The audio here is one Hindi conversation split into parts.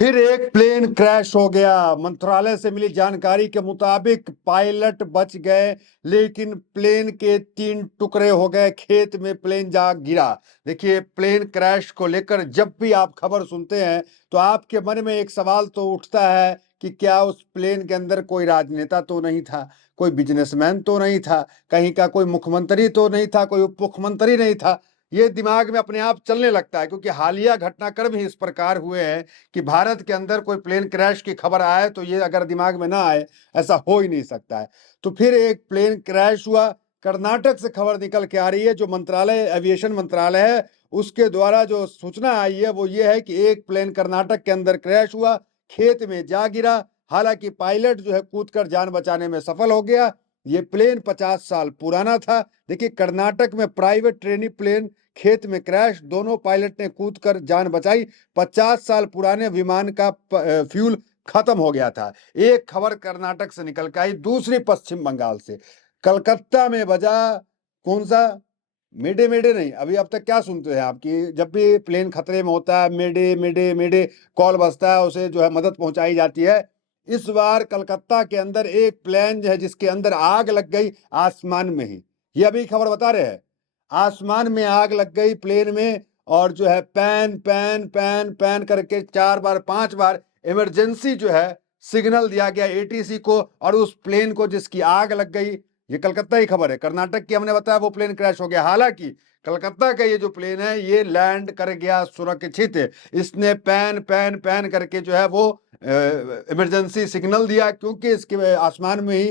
फिर एक प्लेन क्रैश हो गया। मंत्रालय से मिली जानकारी के मुताबिक पायलट बच गए, लेकिन प्लेन के 3 टुकड़े हो गए। खेत में प्लेन जा गिरा। देखिए, प्लेन क्रैश को लेकर जब भी आप खबर सुनते हैं तो आपके मन में एक सवाल तो उठता है कि क्या उस प्लेन के अंदर कोई राजनेता तो नहीं था, कोई बिजनेसमैन तो नहीं था, कहीं का कोई मुख्यमंत्री तो नहीं था, कोई उप मुख्यमंत्री नहीं था। ये दिमाग में अपने आप चलने लगता है, क्योंकि हालिया घटनाक्रम ही इस प्रकार हुए हैं कि भारत के अंदर कोई प्लेन क्रैश की खबर आए तो ये अगर दिमाग में ना आए, ऐसा हो ही नहीं सकता है। तो फिर एक प्लेन क्रैश हुआ। कर्नाटक से खबर निकल के आ रही है, जो मंत्रालय एविएशन मंत्रालय है उसके द्वारा जो सूचना आई है वो ये है कि एक प्लेन कर्नाटक के अंदर क्रैश हुआ, खेत में जा गिरा। हालांकि पायलट जो है कूदकर जान बचाने में सफल हो गया। ये प्लेन 50 साल पुराना था। देखिए, कर्नाटक में प्राइवेट ट्रेनिंग प्लेन खेत में क्रैश, दोनों पायलट ने कूदकर जान बचाई। 50 साल पुराने विमान का फ्यूल खत्म हो गया था। एक खबर कर्नाटक से निकल के आई, दूसरी पश्चिम बंगाल से। कलकत्ता में बजा कौन सा मेडे मेडे नहीं, अभी अब तक क्या सुनते हैं आपकी, जब भी प्लेन खतरे में होता है मेडे मेडे मेडे कॉल बजता है, उसे जो है मदद पहुंचाई जाती है। इस बार कलकत्ता के अंदर एक प्लेन जो है जिसके अंदर आग लग गई आसमान में ही। ये अभी खबर बता रहे हैं, आसमान में आग लग गई प्लेन में। और जो है पैन पैन पैन पैन करके 4 बार 5 बार इमरजेंसी जो है सिग्नल दिया गया एटीसी को, और उस प्लेन को जिसकी आग लग गई। ये कलकत्ता की खबर है। कर्नाटक की हमने बताया वो प्लेन क्रैश हो गया। हालांकि कलकत्ता का ये जो प्लेन है ये लैंड कर गया सुरक्षित। इसने पैन पैन पैन करके जो है वो इमरजेंसी सिग्नल दिया, क्योंकि इसके आसमान में ही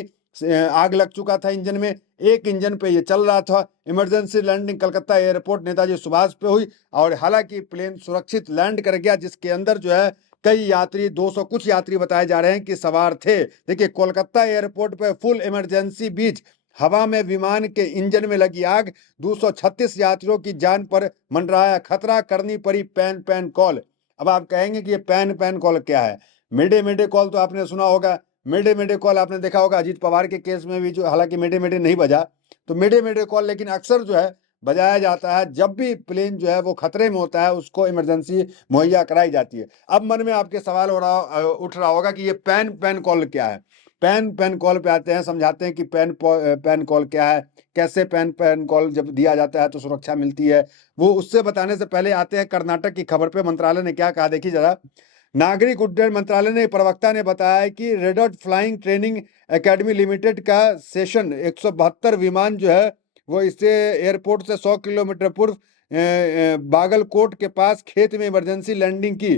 आग लग चुका था इंजन में। एक इंजन पे ये चल रहा था। Emergency landing Calcutta airport Netaji Subhash पे हुई, और हालांकि प्लेन सुरक्षित लैंड कर गया, जिसके अंदर जो है कई यात्री 200 कुछ यात्री बताए जा रहे हैं कि सवार थे। देखिए, कोलकाता एयरपोर्ट पे फुल इमरजेंसी बीच हवा में विमान के इंजन में लगी आग, 236 यात्रियों की जान पर मंडराया खतरा, करनी पड़ी पैन पैन कॉल। अब आप कहेंगे कि ये पैन पैन कॉल क्या है? मेडे मेडे कॉल तो आपने सुना होगा। मेडे मेडे कॉल आपने देखा होगा अजीत पवार के केस में भी, जो हालांकि मेडे मेडे नहीं बजा, तो मेडे मेडे कॉल लेकिन अक्सर जो है बजाया जाता है जब भी प्लेन जो है वो खतरे में होता है, उसको इमरजेंसी मुहैया कराई जाती है। अब मन में आपके सवाल उठ रहा होगा कि ये पैन पैन कॉल क्या है। पैन पैन कॉल पे आते हैं, समझाते हैं कि पैन कॉल क्या है, कैसे पैन पैन कॉल जब दिया जाता है तो सुरक्षा मिलती है। वो उससे बताने से पहले आते हैं कर्नाटक की खबर पे। मंत्रालय ने क्या कहा देखिए जरा। नागरिक उड्डयन मंत्रालय ने प्रवक्ता ने बताया कि red dot flying training academy limited का सेशन 172 विमान जो है वो इससे एयरपोर्ट से 100 किलोमीटर पूर्व बागलकोट के पास खेत में इमरजेंसी लैंडिंग की।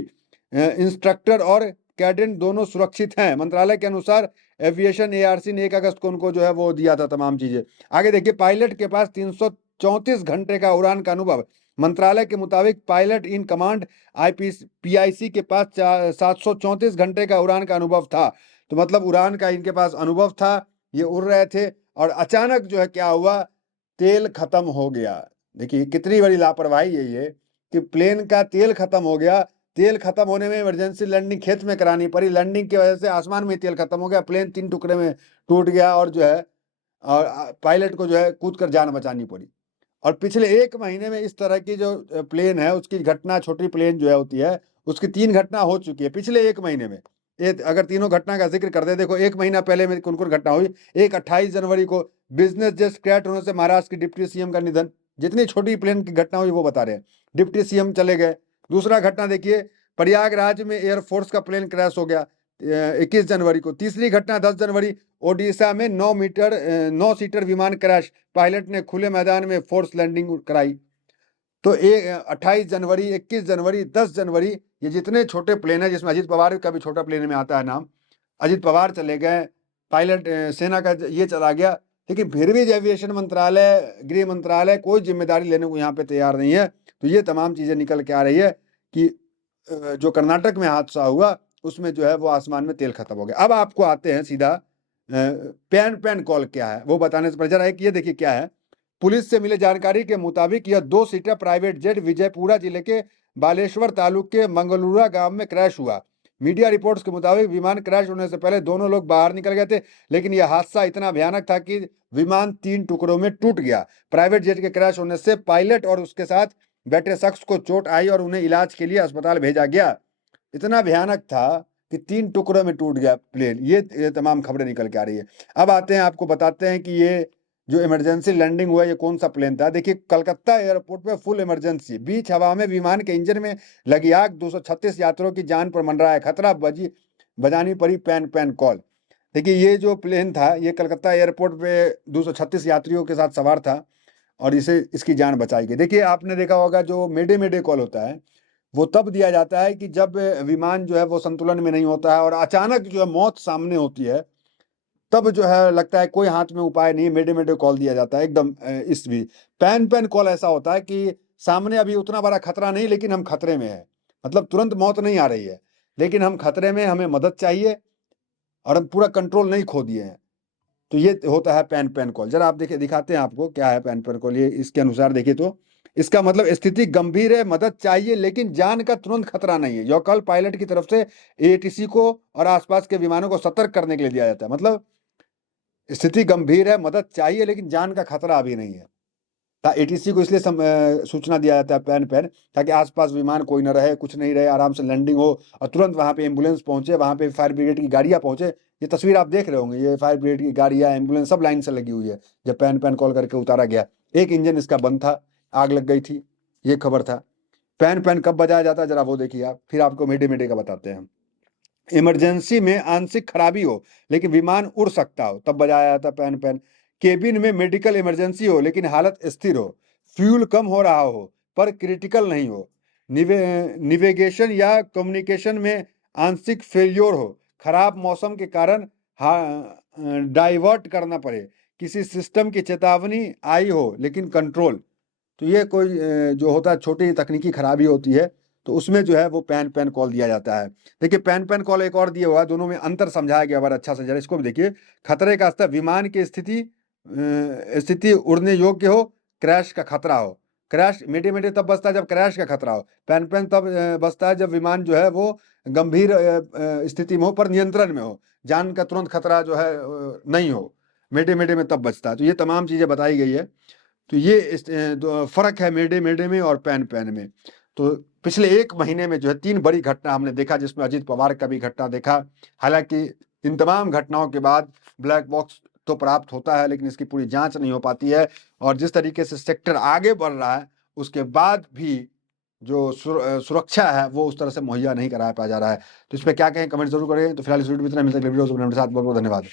इंस्ट्रक्टर और कैडेट दोनों सुरक्षित हैं। मंत्रालय के अनुसार एविएशन एआरसी ने 1 अगस्त को उनको जो है वो दिया था तमाम चीजें। आगे देखिए, पायलट के पास 334 घंटे का उड़ान का अनुभव। मंत्रालय के मुताबिक पायलट इन कमांड पीआईसी के पास 734 घंटे का उड़ान का अनुभव था। तो मतलब उड़ान का इनके पास अनुभव था, ये उड़ रहे थे, और अचानक जो है क्या हुआ, तेल खत्म हो गया। देखिए कितनी बड़ी लापरवाही है ये, कि प्लेन का तेल खत्म हो गया। तेल खत्म होने में इमरजेंसी लैंडिंग खेत में करानी पड़ी, लैंडिंग की वजह से आसमान में तेल खत्म हो गया, प्लेन 3 टुकड़े में टूट गया, और जो है और पायलट को जो है कूद कर जान बचानी पड़ी। और पिछले 1 महीने में इस तरह की जो प्लेन है उसकी घटना, छोटी प्लेन जो है होती है, उसकी 3 घटना हो चुकी है पिछले 1 महीने में। अगर तीनों घटना का जिक्र कर दे, देखो 1 महीना पहले में कौन कौन घटना हुई। एक 28 जनवरी को बिजनेस जेट क्रैश होने से महाराष्ट्र के डिप्टी सीएम का निधन। जितनी छोटी प्लेन की घटना हुई वो बता रहे हैं, डिप्टी सीएम चले गए। दूसरा घटना देखिए, प्रयागराज में एयरफोर्स का प्लेन क्रैश हो गया 21 जनवरी को। तीसरी घटना 10 जनवरी, ओडिशा में 9 सीटर विमान क्रैश, पायलट ने खुले मैदान में फोर्स लैंडिंग कराई। तो 28 जनवरी, 21 जनवरी, 10 जनवरी, ये जितने छोटे प्लेन है, जिसमें अजीत पवार का भी छोटा प्लेन में आता है नाम, अजीत पवार चले गए, पायलट सेना का ये चला गया। लेकिन फिर भी एविएशन मंत्रालय, गृह मंत्रालय कोई जिम्मेदारी लेने को यहाँ पे तैयार नहीं है। तो ये तमाम चीजें निकल के आ रही है कि जो कर्नाटक में हादसा हुआ उसमें जो है वो आसमान में तेल खत्म हो गया। अब आपको आते हैं सीधा पैन पैन कॉल क्या है वो बताने से पहले जरा एक ये देखिए क्या है। पुलिस से मिले जानकारी के मुताबिक यह 2 सीटर प्राइवेट जेट विजयपुरा जिले के बालेश्वर तालुक के मंगलुरा गांव में क्रैश हुआ। मीडिया रिपोर्ट्स के मुताबिक विमान क्रैश होने से पहले दोनों लोग बाहर निकल गए थे, लेकिन यह हादसा इतना भयानक था कि विमान 3 टुकड़ों में टूट गया। प्राइवेट जेट के क्रैश होने से पायलट और उसके साथ बैठे शख्स को चोट आई और उन्हें इलाज के लिए अस्पताल भेजा गया। इतना भयानक था कि 3 टुकड़ों में टूट गया प्लेन। ये तमाम खबरें निकल के आ रही है। अब आते हैं, आपको बताते हैं कि ये जो इमरजेंसी लैंडिंग हुआ, ये कौन सा प्लेन था। देखिए, कलकत्ता एयरपोर्ट पे फुल इमरजेंसी, बीच हवा में विमान के इंजन में लगी आग, 236 यात्रियों की जान पर मंडराया खतरा, बजानी पड़ी पैन पैन कॉल। देखिए, ये जो प्लेन था, ये कलकत्ता एयरपोर्ट पे 236 यात्रियों के साथ सवार था और इसकी जान बचाई गई। देखिए, आपने देखा होगा जो मेडे मेडे कॉल होता है, वो तब दिया जाता है कि जब विमान जो है वो संतुलन में नहीं होता है और अचानक जो है मौत सामने होती है, तब जो है लगता है कोई हाथ में उपाय नहीं, मेडे मेडे कॉल दिया जाता है एकदम। इस भी पैन पैन कॉल ऐसा होता है कि सामने अभी उतना बड़ा खतरा नहीं, लेकिन हम खतरे में है, मतलब तुरंत मौत नहीं आ रही है, लेकिन हम खतरे में, हमें मदद चाहिए और हम पूरा कंट्रोल नहीं खो दिए हैं। तो ये होता है पैन पैन कॉल। जरा आप देखिए, दिखाते हैं आपको क्या है पैन पैन कॉल। ये इसके अनुसार देखिए तो इसका मतलब, स्थिति गंभीर है, मदद चाहिए लेकिन जान का तुरंत खतरा नहीं है। यह कॉल पायलट की तरफ से एटीसी को और आसपास के विमानों को सतर्क करने के लिए दिया जाता है। मतलब स्थिति गंभीर है, मदद चाहिए लेकिन जान का खतरा अभी नहीं है। एटीसी को इसलिए सूचना दिया जाता है पैन पैन, ताकि आसपास विमान कोई ना रहे, कुछ नहीं रहे, आराम से लैंडिंग हो और तुरंत वहां पे एम्बुलेंस पहुंचे, वहां पे फायर ब्रिगेड की गाड़ियां पहुंचे। ये तस्वीर आप देख रहे होंगे, ये फायर ब्रिगेड की गाड़ियां, एम्बुलेंस सब लाइन से लगी हुई है। जब पैन पैन कॉल करके उतारा गया, एक इंजन इसका बंद था, आग लग गई थी, ये खबर था। पैन पैन कब बजाया जाता है, जरा वो देखिए आप, फिर आपको मेडे मेडे का बताते हैं। इमरजेंसी में आंशिक खराबी हो लेकिन विमान उड़ सकता हो, तब बजाया जाता है पैन पैन। केबिन में मेडिकल इमरजेंसी हो लेकिन हालत स्थिर हो, फ्यूल कम हो रहा हो पर क्रिटिकल नहीं हो, निवेगेशन या कम्युनिकेशन में आंशिक फेल्योर हो, खराब मौसम के कारण डाइवर्ट करना पड़े, किसी सिस्टम की चेतावनी आई हो लेकिन कंट्रोल। तो ये कोई जो होता है छोटी तकनीकी खराबी होती है, तो उसमें जो है वो पैन पैन कॉल दिया जाता है। देखिए, पैन पैन कॉल एक और दिया हुआ है, दोनों में अंतर समझाया गया बड़ा अच्छा से। जरा इसको भी देखिए। खतरे का स्तर, विमान की स्थिति उड़ने योग्य हो, क्रैश का खतरा हो। क्रैश मेडे मेडे तब बजता है जब क्रैश का खतरा हो। पैन पैन तब बजता है जब विमान जो है वो गंभीर स्थिति में हो पर नियंत्रण में हो, जान का तुरंत खतरा जो है नहीं हो। मेडे मेडे में तब बजता है। तो ये तमाम चीजें बताई गई है। तो ये फर्क है मेडे मेडे में और पैन पैन में। तो पिछले 1 महीने में जो है 3 बड़ी घटना हमने देखा, जिसमें अजीत पवार का भी घटना देखा। हालांकि इन तमाम घटनाओं के बाद ब्लैक बॉक्स तो प्राप्त होता है, लेकिन इसकी पूरी जांच नहीं हो पाती है। और जिस तरीके से सेक्टर आगे बढ़ रहा है, उसके बाद भी जो सुरक्षा है वो उस तरह से मुहैया नहीं करा पाया जा रहा है। तो इस पर क्या कहें, कमेंट जरूर करें। तो फिलहाल इस वीडियो में इतना, मिलते हैं अगले वीडियो में, बहुत बहुत धन्यवाद।